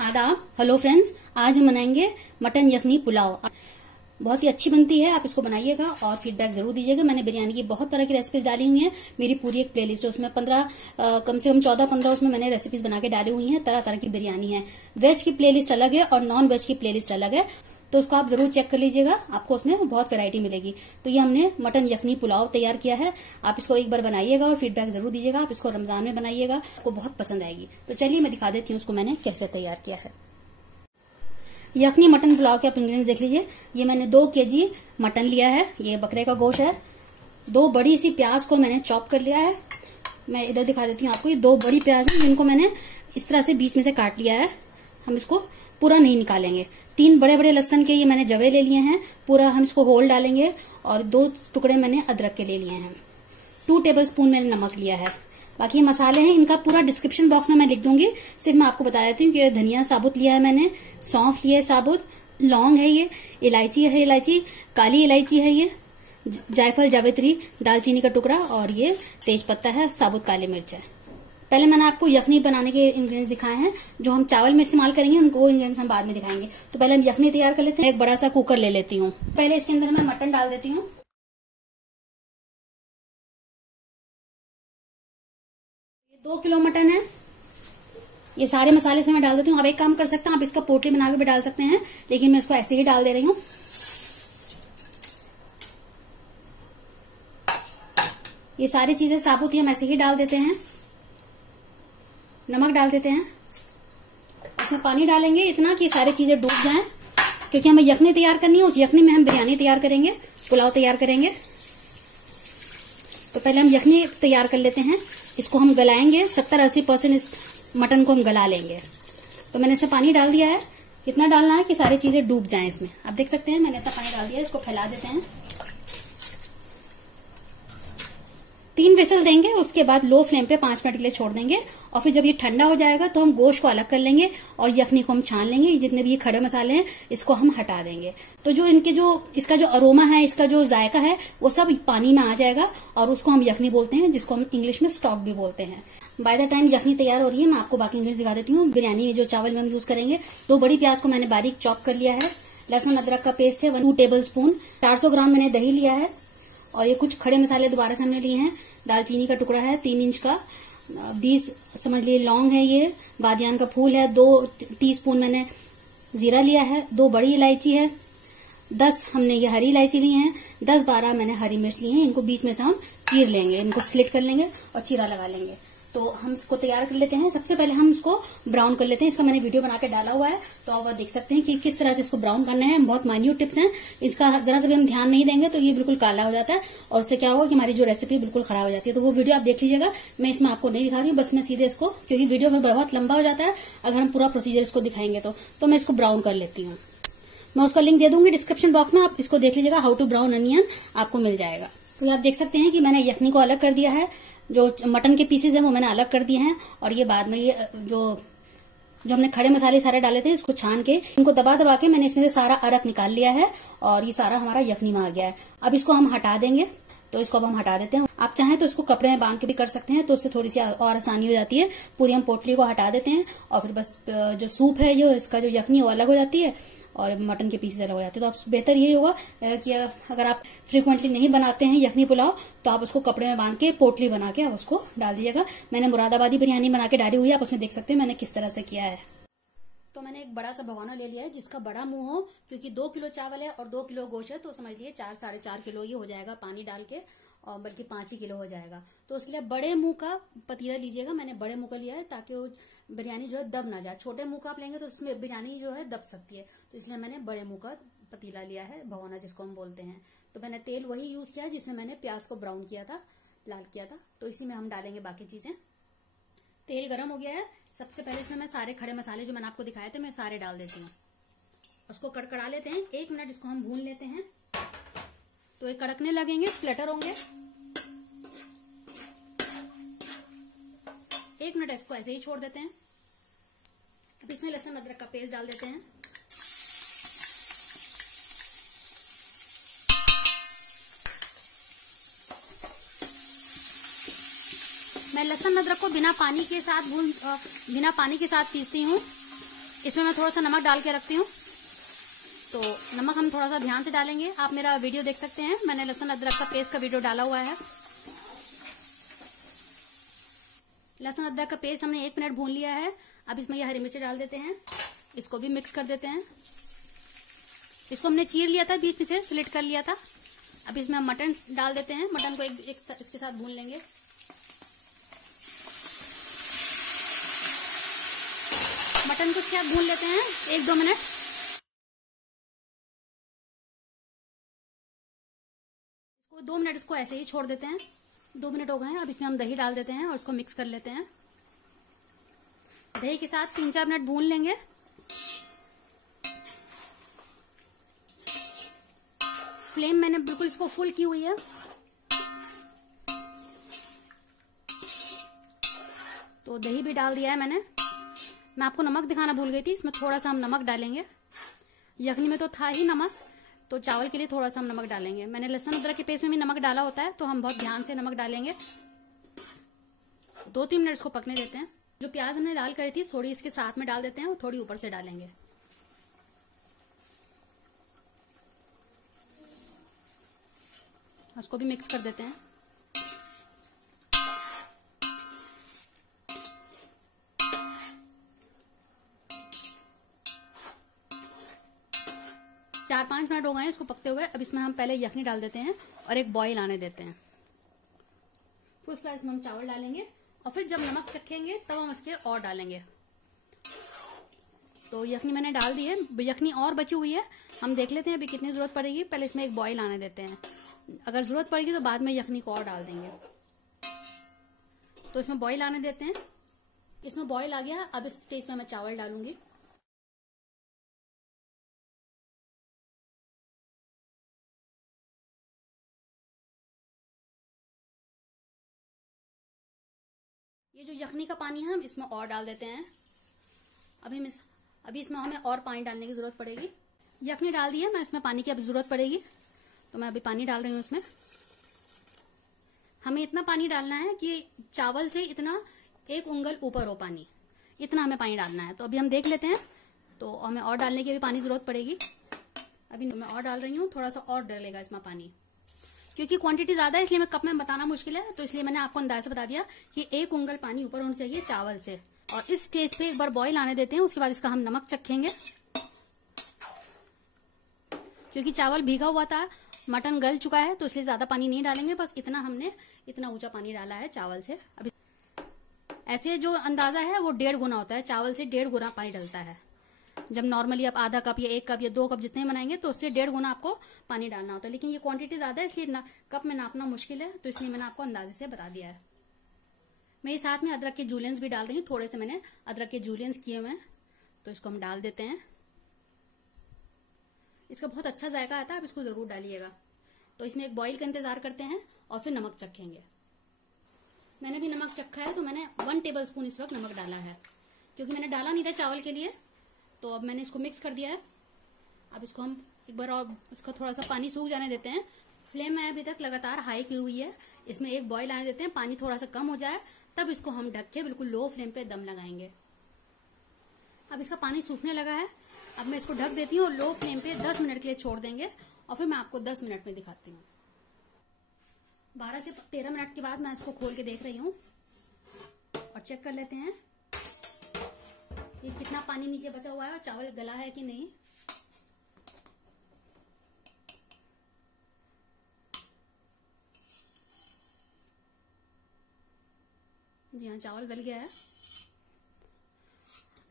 आदाब। Hello friends, आज हम बनाएंगे मटन यखनी पुलाव। बहुत ही अच्छी बनती है, आप इसको बनाइएगा और फीडबैक जरूर दीजिएगा। मैंने बिरयानी की बहुत तरह की रेसिपीज डाली हुई हैं, मेरी पूरी एक प्लेलिस्ट है, उसमें 15 कम से कम 14-15 उसमें मैंने रेसिपीज बना के डाली हुई हैं। तरह तरह की बिरयानी है, वेज की प्लेलिस्ट अलग है और नॉन वेज की प्लेलिस्ट अलग है, तो उसको आप जरूर चेक कर लीजिएगा, आपको उसमें बहुत वैरायटी मिलेगी। तो ये हमने मटन यखनी पुलाव तैयार किया है, आप इसको एक बार बनाइएगा और फीडबैक जरूर दीजिएगा। आप इसको रमजान में बनाइएगा, आपको बहुत पसंद आएगी। तो चलिए मैं दिखा देती हूँ उसको मैंने कैसे तैयार किया है। यखनी मटन पुलाव के आप इंग्रेडिएंट्स देख लीजिए। ये मैंने 2 kg मटन लिया है, ये बकरे का गोश्त है। 2 बड़ी सी प्याज को मैंने चॉप कर लिया है। मैं इधर दिखा देती हूँ आपको, ये 2 बड़ी प्याज है जिनको मैंने इस तरह से बीच में से काट लिया है। हम इसको पूरा नहीं निकालेंगे। 3 बड़े बड़े लहसुन के ये मैंने जवे ले लिए हैं, पूरा हम इसको होल डालेंगे। और 2 टुकड़े मैंने अदरक के ले लिए हैं। 2 टेबलस्पून मैंने नमक लिया है। बाकी ये मसाले हैं, इनका पूरा डिस्क्रिप्शन बॉक्स में मैं लिख दूंगी। सिर्फ मैं आपको बता देती हूँ कि धनिया साबुत लिया है मैंने, सौंफ लिया है साबुत, लौंग है ये, इलायची है, इलायची काली इलायची है ये, जायफल जावित्री दालचीनी का टुकड़ा, और ये तेज पत्ता है, साबुत काली मिर्च है। पहले मैंने आपको यखनी बनाने के इंग्रेडिएंट्स दिखाए हैं, जो हम चावल में इस्तेमाल करेंगे उनको इंग्रेडिएंट्स हम बाद में दिखाएंगे। तो पहले हम यखनी तैयार कर लेते हैं। एक बड़ा सा कुकर ले लेती हूँ, पहले इसके अंदर मैं मटन डाल देती हूँ। 2 किलो मटन है, ये सारे मसाले से मैं डाल देती हूँ। आप एक काम कर सकते हैं, आप इसका पोटली बना के भी डाल सकते हैं, लेकिन मैं इसको ऐसे ही डाल दे रही हूँ। ये सारी चीजें साबुत ही हम ऐसे ही डाल देते हैं। नमक डाल देते हैं, इसमें पानी डालेंगे इतना कि सारी चीजें डूब जाएं, क्योंकि हमें यखनी तैयार करनी है। उस यखनी में हम बिरयानी तैयार करेंगे, पुलाव तैयार करेंगे। तो पहले हम यखनी तैयार कर लेते हैं, इसको हम गलाएंगे। 70-80% इस मटन को हम गला लेंगे। तो मैंने इसमें पानी डाल दिया है, इतना डालना है कि सारी चीजें डूब जाएं इसमें। आप देख सकते हैं मैंने इतना पानी डाल दिया है, इसको फैला देते हैं। 3 विसल देंगे, उसके बाद लो फ्लेम पे 5 मिनट के लिए छोड़ देंगे। और फिर जब ये ठंडा हो जाएगा तो हम गोश्त को अलग कर लेंगे और यखनी को हम छान लेंगे। जितने भी ये खड़े मसाले हैं इसको हम हटा देंगे। तो जो इसका जो अरोमा है, इसका जो जायका है, वो सब पानी में आ जाएगा और उसको हम यखनी बोलते हैं, जिसको हम इंग्लिश में स्टॉक भी बोलते हैं। बाय द टाइम यखनी तैयार हो रही है, मैं आपको बाकी इंग्रेडिएंट्स दिखा देती हूँ। बिरयानी में जो चावल में हम यूज करेंगे, 2 बड़ी प्याज को मैंने बारीक चॉप कर लिया है। लहसुन अदरक का पेस्ट है 2 टेबल स्पून। 400 ग्राम मैंने दही लिया है। और ये कुछ खड़े मसाले दोबारा से हमने लिए हैं। दालचीनी का टुकड़ा है 3 इंच का, 20 समझ लिए लौंग है, ये बादियान का फूल है, 2 टीस्पून मैंने जीरा लिया है, 2 बड़ी इलायची है, 10 हमने ये हरी इलायची ली है, 10-12 मैंने हरी मिर्च ली है। इनको बीच में से हम चीर लेंगे, इनको स्लिट कर लेंगे और चीरा लगा लेंगे। तो हम इसको तैयार कर लेते हैं। सबसे पहले हम इसको ब्राउन कर लेते हैं। इसका मैंने वीडियो बना के डाला हुआ है, तो आप देख सकते हैं कि किस तरह से इसको ब्राउन करना है। बहुत माइन्यूट टिप्स हैं, इसका जरा सा भी हम ध्यान नहीं देंगे तो ये बिल्कुल काला हो जाता है, और उससे क्या होगा कि हमारी जो रेसिपी बिल्कुल खराब हो जाती है। तो वो वीडियो आप देख लीजिएगा, मैं इसमें आपको नहीं दिखा रही हूँ, बस मैं सीधे इसको, क्योंकि वीडियो में बहुत लंबा हो जाता है अगर हम पूरा प्रोसीजर इसको दिखाएंगे तो मैं इसको ब्राउन कर लेती हूँ। मैं उसका लिंक दे दूंगी डिस्क्रिप्शन बॉक्स में, आप इसको देख लीजिएगा। हाउ टू ब्राउन अनियन आपको मिल जाएगा। तो आप देख सकते हैं कि मैंने यखनी को अलग कर दिया है, जो मटन के पीसेज हैं वो मैंने अलग कर दिए हैं। और ये बाद में ये जो हमने खड़े मसाले सारे डाले थे, इसको छान के इनको दबा दबा के मैंने इसमें से सारा अरक निकाल लिया है, और ये सारा हमारा यखनी में आ गया है। अब इसको हम हटा देंगे, तो इसको अब हम हटा देते हैं। आप चाहें तो इसको कपड़े में बांध के भी कर सकते हैं, तो उससे थोड़ी सी और आसानी हो जाती है। पूरी हम पोटली को हटा देते हैं और फिर बस जो सूप है, जो इसका जो यखनी है वो अलग हो जाती है और मटन के पीसेस अलग हो जाते हैं। तो आप बेहतर यही होगा कि अगर आप फ्रिक्वेंटली नहीं बनाते हैं यखनी पुलाव, तो आप उसको कपड़े में बांध के पोटली बना के आप उसको डाल दीजिएगा। मैंने मुरादाबादी बिरयानी बना के डाली हुई है, आप उसमें देख सकते हैं मैंने किस तरह से किया है। तो मैंने एक बड़ा सा भगोना ले लिया है जिसका बड़ा मुंह हो, क्योंकि 2 किलो चावल है और 2 किलो गोश्त है, तो समझ लिए 4-4.5 किलो ही हो जाएगा पानी डाल के, और बल्कि 5 ही किलो हो जाएगा। तो उसके लिए बड़े मुंह का पतीला लीजिएगा। मैंने बड़े मुंह का लिया है ताकि वो बिरयानी जो है दब ना जाए। छोटे मुंह का आप लेंगे तो उसमें बिरयानी जो है दब सकती है, तो इसलिए मैंने बड़े मुंह का पतीला लिया है, भगोना जिसको हम बोलते हैं। तो मैंने तेल वही यूज किया है जिसमें मैंने प्याज को ब्राउन किया था, लाल किया था। तो इसी में हम डालेंगे बाकी चीजें। तेल गर्म हो गया है। सबसे पहले इसमें मैं सारे खड़े मसाले जो मैंने आपको दिखाए थे मैं सारे डाल देती हूँ। उसको कड़कड़ा लेते हैं, 1 मिनट इसको हम भून लेते हैं। तो ये कड़कने लगेंगे, स्प्लेटर होंगे। 1 मिनट इसको ऐसे ही छोड़ देते हैं। अब इसमें लहसुन अदरक का पेस्ट डाल देते हैं। मैं लहसुन अदरक को बिना पानी के साथ पीसती हूँ। इसमें मैं थोड़ा सा नमक डाल के रखती हूँ, तो नमक हम थोड़ा सा ध्यान से डालेंगे। आप मेरा वीडियो देख सकते हैं, मैंने लहसुन अदरक का पेस्ट का वीडियो डाला हुआ है। लहसुन अदरक का पेस्ट हमने 1 मिनट भून लिया है। अब इसमें ये हरी मिर्ची डाल देते हैं, इसको भी मिक्स कर देते हैं। इसको हमने चीर लिया था, बीच में से स्लिट कर लिया था। अब इसमें हम मटन डाल देते हैं, मटन को एक इसके साथ भून लेंगे। मटन को इसके साथ भून लेते हैं 1-2 मिनट। इसको 2 मिनट इसको ऐसे ही छोड़ देते हैं। 2 मिनट हो गए हैं। अब इसमें हम दही डाल देते हैं और इसको मिक्स कर लेते हैं। दही के साथ 3-4 मिनट भून लेंगे। फ्लेम मैंने बिल्कुल इसको फुल की हुई है। तो दही भी डाल दिया है मैंने। मैं आपको नमक दिखाना भूल गई थी, इसमें थोड़ा सा हम नमक डालेंगे। यखनी में तो था ही नमक, तो चावल के लिए थोड़ा सा हम नमक डालेंगे। मैंने लहसुन अदरक के पेस्ट में भी नमक डाला होता है, तो हम बहुत ध्यान से नमक डालेंगे। 2-3 मिनट इसको पकने देते हैं। जो प्याज हमने दाल करी थी थोड़ी इसके साथ में डाल देते हैं और थोड़ी ऊपर से डालेंगे। उसको भी मिक्स कर देते हैं। चार 5 मिनट हो गए हैं इसको पकते हुए। अब इसमें हम पहले यखनी डाल देते हैं और एक बॉईल आने देते हैं। फिर उसके बाद इसमें हम चावल डालेंगे और फिर जब नमक चखेंगे तब हम इसके और डालेंगे। तो यखनी मैंने डाल दी है, यखनी और बची हुई है, हम देख लेते हैं अभी कितनी जरूरत पड़ेगी। पहले इसमें एक बॉईल आने देते हैं, अगर जरूरत पड़ेगी तो बाद में यखनी को और डाल देंगे। तो इसमें बॉईल आने देते हैं। इसमें बॉईल आ गया। अब इस स्टेज में मैं चावल डालूंगी। ये जो यखनी का पानी है हम इसमें और डाल देते हैं। अभी इसमें हमें और पानी डालने की जरूरत पड़ेगी। यखनी डाल दी है, मैं इसमें पानी की अब जरूरत पड़ेगी, तो मैं अभी पानी डाल रही हूँ इसमें। हमें इतना पानी डालना है कि चावल से इतना 1 उंगल ऊपर हो पानी, इतना हमें पानी डालना है। तो अभी हम देख लेते हैं, तो हमें और डालने की भी पानी जरूरत पड़ेगी। अभी मैं और डाल रही हूँ, थोड़ा सा और डलेगा इसमें पानी, क्योंकि क्वांटिटी ज्यादा है इसलिए मैं कप में बताना मुश्किल है, तो इसलिए मैंने आपको अंदाज से बता दिया कि 1 उंगल पानी ऊपर होना चाहिए चावल से। और इस स्टेज पे एक बार बॉईल आने देते हैं, उसके बाद इसका हम नमक चखेंगे। क्योंकि चावल भीगा हुआ था, मटन गल चुका है, तो इसलिए ज्यादा पानी नहीं डालेंगे, बस इतना हमने इतना ऊंचा पानी डाला है चावल से। अभी ऐसे जो अंदाजा है वो 1.5 गुना होता है, चावल से 1.5 गुना पानी डलता है। जब नॉर्मली आप आधा कप या 1 कप या 2 कप जितने बनाएंगे तो उससे 1.5 गुना आपको पानी डालना होता है। लेकिन ये क्वांटिटी ज्यादा है इसलिए कप में नापना मुश्किल है, तो इसलिए मैंने आपको अंदाजे से बता दिया है। मैं साथ में अदरक के जूलियंस भी डाल रही हूँ, थोड़े से मैंने अदरक के जूलियंस किए हुए हैं, तो इसको हम डाल देते हैं। इसका बहुत अच्छा जायका आता है, आप इसको जरूर डालिएगा। तो इसमें एक बॉईल का इंतजार करते हैं और फिर नमक चखेंगे। मैंने भी नमक चखा है, तो मैंने 1 टेबल स्पून इस वक्त नमक डाला है, क्योंकि मैंने डाला नहीं था चावल के लिए। तो अब मैंने इसको मिक्स कर दिया है। अब इसको हम एक बार और इसका थोड़ा सा पानी सूख जाने देते हैं। फ्लेम मैं अभी तक लगातार हाई की हुई है। इसमें एक बॉईल आने देते हैं, पानी थोड़ा सा कम हो जाए तब इसको हम ढक के बिल्कुल लो फ्लेम पे दम लगाएंगे। अब इसका पानी सूखने लगा है। अब मैं इसको ढक देती हूँ और लो फ्लेम पे 10 मिनट के लिए छोड़ देंगे और फिर मैं आपको 10 मिनट में दिखाती हूँ। 12 से 13 मिनट के बाद मैं इसको खोल के देख रही हूँ और चेक कर लेते हैं ये कितना पानी नीचे बचा हुआ है और चावल गला है कि नहीं। जी हाँ, चावल गल गया है।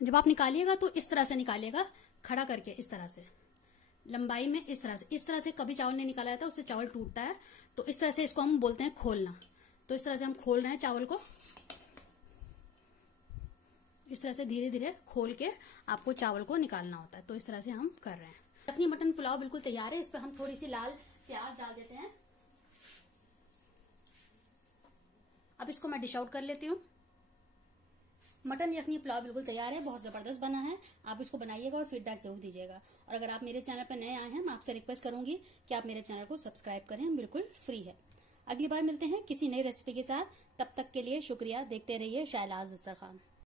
जब आप निकालिएगा तो इस तरह से निकालिएगा, खड़ा करके इस तरह से, लंबाई में इस तरह से कभी चावल नहीं निकाला जाता, उससे चावल टूटता है। तो इस तरह से इसको हम बोलते हैं खोलना। तो इस तरह से हम खोल रहे हैं चावल को, इस तरह से धीरे धीरे खोल के आपको चावल को निकालना होता है। तो इस तरह से हम कर रहे हैं। यखनी मटन पुलाव बिल्कुल तैयार है। इस पर हम थोड़ी सी लाल प्याज डाल देते हैं। अब इसको मैं डिश आउट कर लेती हूँ। मटन यखनी पुलाव बिल्कुल तैयार है, बहुत जबरदस्त बना है। आप इसको बनाइएगा और फीडबैक जरूर दीजिएगा। और अगर आप मेरे चैनल पर नए आए हैं, मैं आपसे रिक्वेस्ट करूंगी कि आप मेरे चैनल को सब्सक्राइब करें, बिल्कुल फ्री है। अगली बार मिलते हैं किसी नई रेसिपी के साथ, तब तक के लिए शुक्रिया। देखते रहिए शायलाज दस्तरखान।